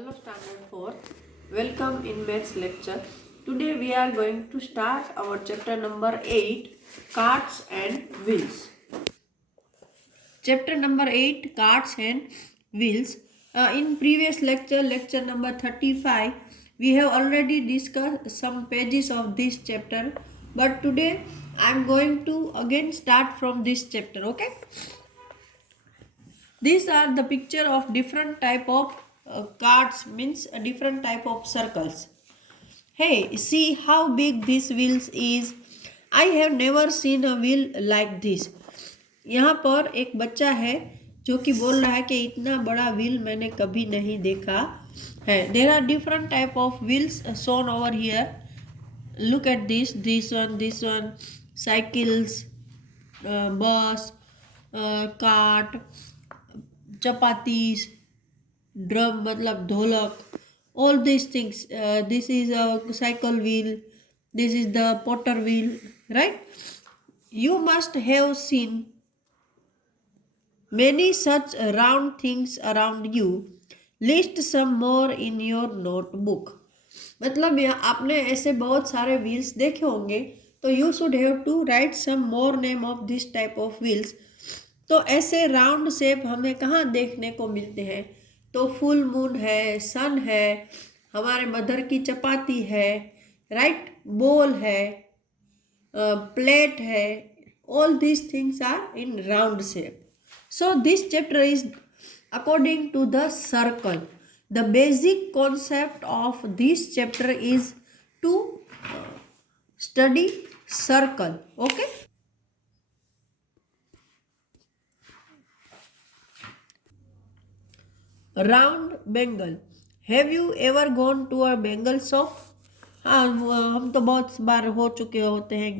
Hello Standard 4. Welcome in maths lecture. Today we are going to start our chapter number 8, Carts and Wheels. Chapter number 8, Carts and Wheels. In previous lecture number 35, we have already discussed some pages of this chapter. But today I am going to again start from this chapter, okay? These are the picture of different type of cards, means a different type of circles. Hey, see how big this wheels is. I have never seen a wheel like this. यहाँ पर एक बच्चा है जो कि बोल रहा है कि इतना बड़ा व्हील मैंने कभी नहीं देखा है. There are different type of wheels shown over here. Look at this one, cycles, bus, cart, chapatis, drum मतलब ढोलक, all these things. This is a cycle wheel, this is the potter wheel, right? You must have seen many such round things around you. List some more in your notebook. मतलब यहाँ आपने ऐसे बहुत सारे wheels देखे होंगे, तो you should have to write some more name of this type of wheels. तो ऐसे राउंड शेप हमें कहाँ देखने को मिलते हैं? तो फुल मून है, सन है, हमारे मदर की चपाती है, राइट, बोल है, प्लेट है. All these things are in round shape. So this chapter is according to the circle. The basic concept of this chapter is to study circle. Okay. Round bangle. Have you ever gone to a bangle shop? हाँ, हम तो बहुत बार हो चुके होते हैं.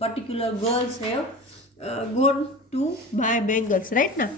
Particular girls have gone to buy bangles, right ना?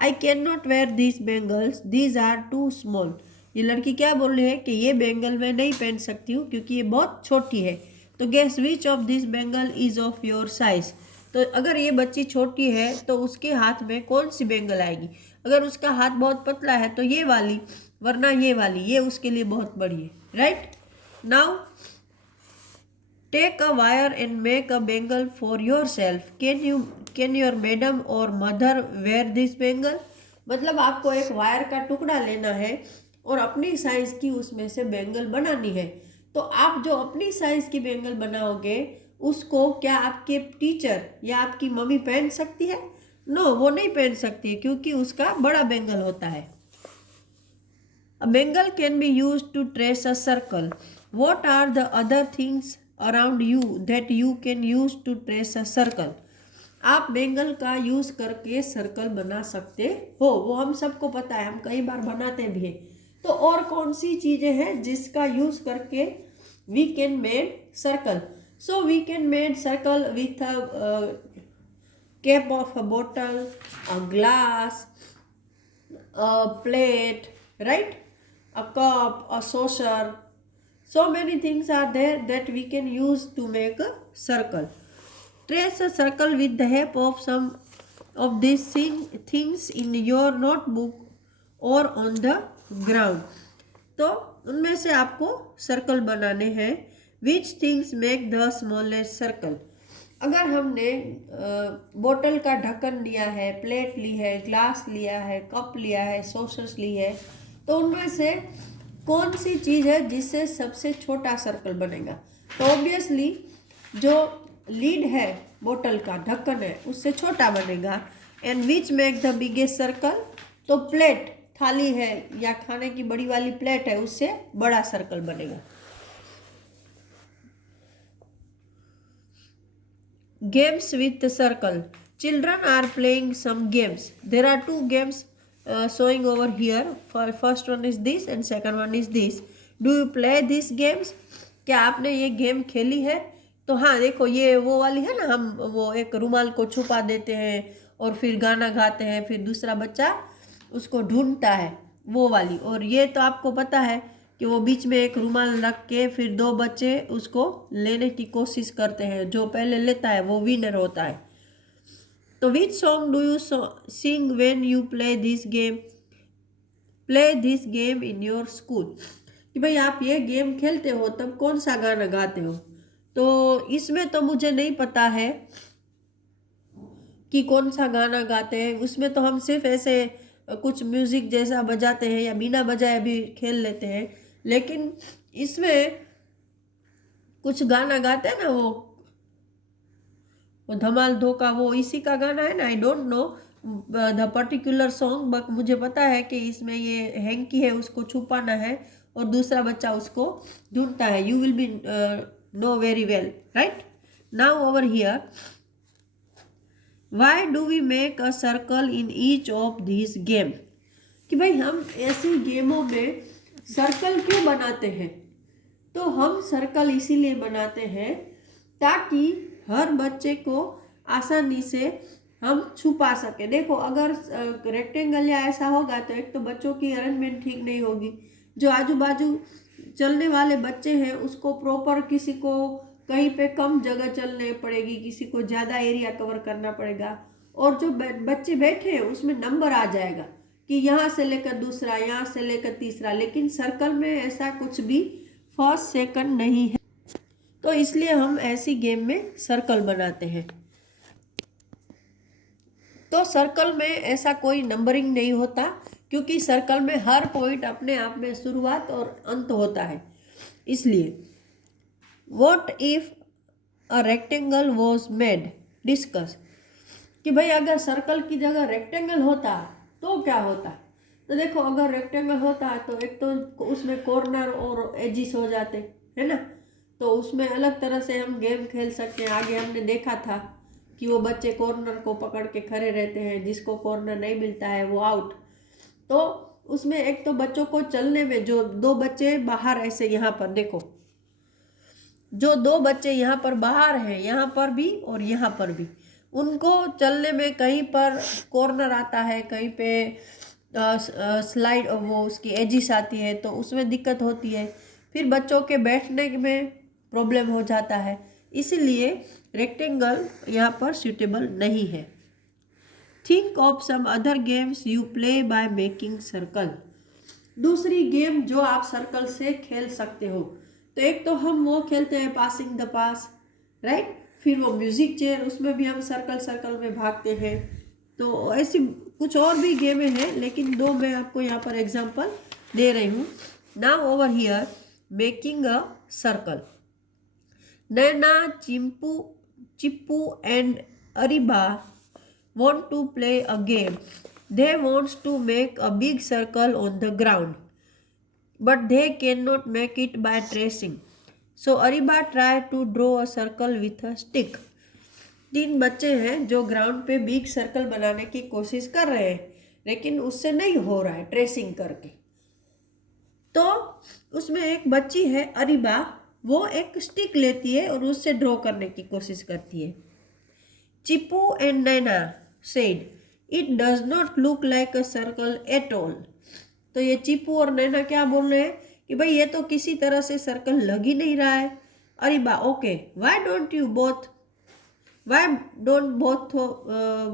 I cannot wear these bangles, these are too small. ये लड़की क्या बोल रही है कि ये बैंगल मैं नहीं पहन सकती हूँ क्योंकि ये बहुत छोटी है. तो guess which of this bangle is of your size. तो अगर ये बच्ची छोटी है तो उसके हाथ में कौन सी बैंगल आएगी? अगर उसका हाथ बहुत पतला है तो ये वाली, वरना ये वाली. ये उसके लिए बहुत बड़ी है, right. Now take a wire and make a bangle for yourself. Can your madam or mother wear this bangle? मतलब आपको एक वायर का टुकड़ा लेना है और अपनी साइज की उसमें से बैंगल बनानी है. तो आप जो अपनी साइज की बैंगल बनाओगे उसको क्या आपके टीचर या आपकी मम्मी पहन सकती है? नो, वो नहीं पहन सकती है क्योंकि उसका बड़ा बैंगल होता है. A bangle can be used to trace a circle. What are the other things around you that you can use to trace a circle? आप बेंगल का यूज करके सर्कल बना सकते हो, वो हम सबको पता है, हम कई बार बनाते भी हैं. तो और कौन सी चीजें हैं जिसका यूज करके we can made circle? So we can made circle with a cap of a बोतल, a glass, a plate, right? A cup, a saucer. So many things are there that we can use to make a circle. Trace a circle with the help of some of these things in your notebook or on the ground. तो उनमें से आपको circle बनाने हैं. Which things make the smallest circle? अगर हमने बोतल का ढक्कन लिया है, प्लेट ली है, ग्लास लिया है, कप लिया है, सॉसर्स ली है, तो उनमें से कौन सी चीज़ है जिससे सबसे छोटा सर्कल बनेगा? तो ऑब्वियसली जो लीड है, बोतल का ढक्कन है, उससे छोटा बनेगा. And which make the biggest circle? तो प्लेट, थाली है या खाने की बड़ी वाली प्लेट है, उससे बड़ा सर्कल बनेगा. Games with the circle. Children are playing some games. There are two games showing over here. First one is this and second one is this. Do you play these games? क्या आपने ये game खेली है? तो हाँ, देखो ये वो वाली है ना, हम वो एक रुमाल को छुपा देते हैं और फिर गाना गाते हैं, फिर दूसरा बच्चा उसको ढूंढता है, वो वाली. और ये तो आपको पता है कि वो बीच में एक रुमाल रख के फिर दो बच्चे उसको लेने की कोशिश करते हैं, जो पहले लेता है वो विनर होता है. तो which song do you sing when you play this game? Play this game in your school, कि भाई आप ये गेम खेलते हो तब कौन सा गाना गाते हो। तो इसमें तो मुझे नहीं पता है कि कौन सा गाना गाते हैं, उसमें तो हम सिर्फ ऐसे कुछ म्यूजिक जैसा बजाते हैं या बिना बजाए भी खेल लेते हैं। लेकिन इसमें कुछ गाना गाते हैं ना, वो धमाल दो का वो इसी का गाना है ना। I don't know the particular song, but मुझे पता है कि इसमें ये हैंकी है, उसको छुपाना है और दूसरा बच्चा उसको ढूंढता है। You will be know very well, right. Now over here, why do we make a circle in each of this game, कि भाई हम ऐसी गेमों में सर्कल क्यों बनाते हैं। तो हम सर्कल इसीलिए बनाते हैं ताकि हर बच्चे को आसानी से हम छुपा सके। देखो अगर रेक्टेंगल या ऐसा होगा तो एक तो बच्चों की अरेंजमेंट ठीक नहीं होगी, जो आजू बाजू चलने वाले बच्चे हैं उसको प्रॉपर, किसी को कहीं पे कम जगह चलने पड़ेगी, किसी को ज़्यादा एरिया कवर करना पड़ेगा, और जो बच्चे बैठे हैं उसमें नंबर आ जाएगा कि यहाँ से लेकर दूसरा, यहाँ से लेकर तीसरा। लेकिन सर्कल में ऐसा कुछ भी फर्स्ट सेकंड नहीं है, तो इसलिए हम ऐसी गेम में सर्कल बनाते हैं। तो सर्कल में ऐसा कोई नंबरिंग नहीं होता, क्योंकि सर्कल में हर पॉइंट अपने आप में शुरुआत और अंत होता है। इसलिए what if a rectangle was made, discuss, कि भाई अगर सर्कल की जगह रेक्टेंगल होता तो क्या होता। तो देखो अगर रेक्टेंगल होता तो एक तो उसमें कॉर्नर और एजिस हो जाते, है ना। तो उसमें अलग तरह से हम गेम खेल सकते हैं। आगे हमने देखा था कि वो बच्चे कॉर्नर को पकड़ के खड़े रहते हैं, जिसको कॉर्नर नहीं मिलता है वो आउट। तो उसमें एक तो बच्चों को चलने में, जो दो बच्चे बाहर ऐसे, यहाँ पर देखो जो दो बच्चे यहाँ पर बाहर हैं, यहाँ पर भी और यहाँ पर भी, उनको चलने में कहीं पर कॉर्नर आता है, कहीं पे स्लाइड वो उसकी एजिस आती है, तो उसमें दिक्कत होती है। फिर बच्चों के बैठने में प्रॉब्लम हो जाता है, इसीलिए रेक्टेंगल यहाँ पर सूटेबल नहीं है। Think of some other games you play by making circle, दूसरी गेम जो आप सर्कल से खेल सकते हो। तो एक तो हम वो खेलते हैं पासिंग द पास, राइट। फिर वो म्यूजिक चेयर, उसमें भी हम सर्कल सर्कल में भागते हैं। तो ऐसी कुछ और भी गेमें हैं, लेकिन दो मैं आपको यहाँ पर एग्जांपल दे रही हूँ। Now over here, making a circle, Naina, Chippu and Ariba want to play a game. They want to make a big circle on the ground, but they cannot make it by tracing. So Ariba tried to draw a circle with a stick. तीन बच्चे हैं जो ground पे big circle बनाने की कोशिश कर रहे हैं, लेकिन उससे नहीं हो रहा है ट्रेसिंग करके। तो उसमें एक बच्ची है अरीबा, वो एक स्टिक लेती है और उससे ड्रॉ करने की कोशिश करती है। Chippu and Naina said, "It does not look like a circle at all." तो ये चिप्पू और नैना क्या बोल रहे हैं कि भाई ये तो किसी तरह से सर्कल लग ही नहीं रहा है। Areeba, okay, why don't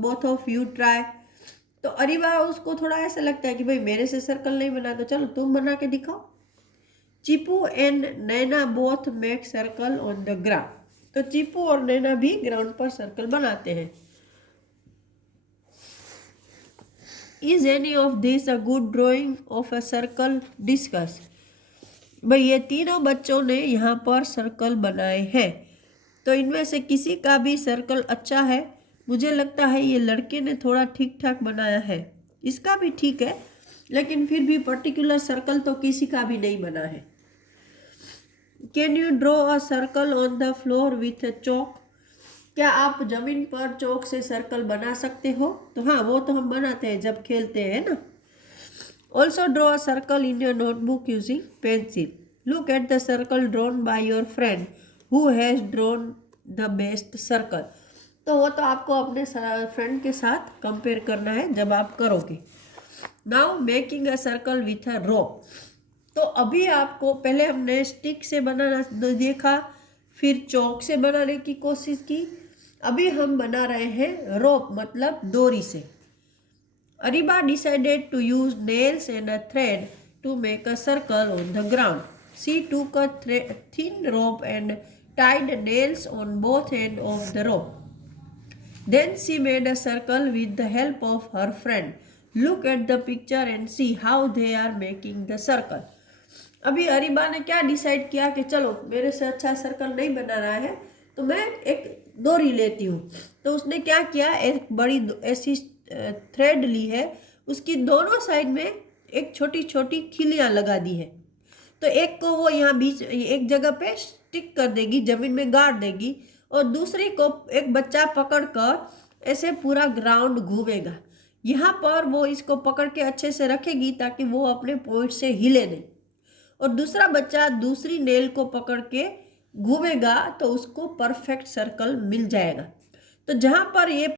both of you try? तो अरीबा उसको थोड़ा ऐसा लगता है कि भाई मेरे से सर्कल नहीं बना, तो चलो तुम बना के दिखाओ। Chippu and Naina both make circle on the ground, तो चिप्पू और नैना भी ग्राउंड पर सर्कल बनाते हैं। Is any of this a good drawing of a circle? Discuss. भाई ये तीनों बच्चों ने यहाँ पर सर्कल बनाए हैं, तो इनमें से किसी का भी सर्कल अच्छा है। मुझे लगता है ये लड़के ने थोड़ा ठीक ठाक बनाया है, इसका भी ठीक है, लेकिन फिर भी पर्टिकुलर सर्कल तो किसी का भी नहीं बना है। Can you draw a circle on the floor with a chalk? क्या आप जमीन पर चौक से सर्कल बना सकते हो? तो हाँ, वो तो हम बनाते हैं जब खेलते हैं ना। Also draw a circle in your notebook using pencil. Look at the circle drawn by your friend who has drawn the best circle. तो वो तो आपको अपने फ्रेंड के साथ कंपेयर करना है जब आप करोगे। Now making a circle with a rope. तो अभी आपको, पहले हमने स्टिक से बनाना देखा, फिर चौक से बनाने की कोशिश की, अभी हम बना रहे हैं रोप, मतलब डोरी से। Ariba decided to use nails and a thread to make a circle on the ground. She took a thin rope and tied nails on both ends of the rope. Then she made a circle with the help of her friend. Look at the picture and see how they are making the circle. अभी अरीबा ने क्या decide किया कि चलो मेरे से अच्छा circle नहीं बना रहा है तो मैं एक डोरी लेती हूँ। तो उसने क्या किया, एक बड़ी ऐसी थ्रेड ली है, उसकी दोनों साइड में एक छोटी छोटी खिलियाँ लगा दी है। तो एक को वो यहाँ बीच एक जगह पे स्टिक कर देगी, जमीन में गाड़ देगी, और दूसरी को एक बच्चा पकड़ कर ऐसे पूरा ग्राउंड घूमेगा। यहाँ पर वो इसको पकड़ के अच्छे से रखेगी ताकि वो अपने पॉइंट से हिले नहीं, और दूसरा बच्चा दूसरी नेल को पकड़ के घूमेगा तो उसको परफेक्ट सर्कल मिल जाएगा। तो जहाँ पर ये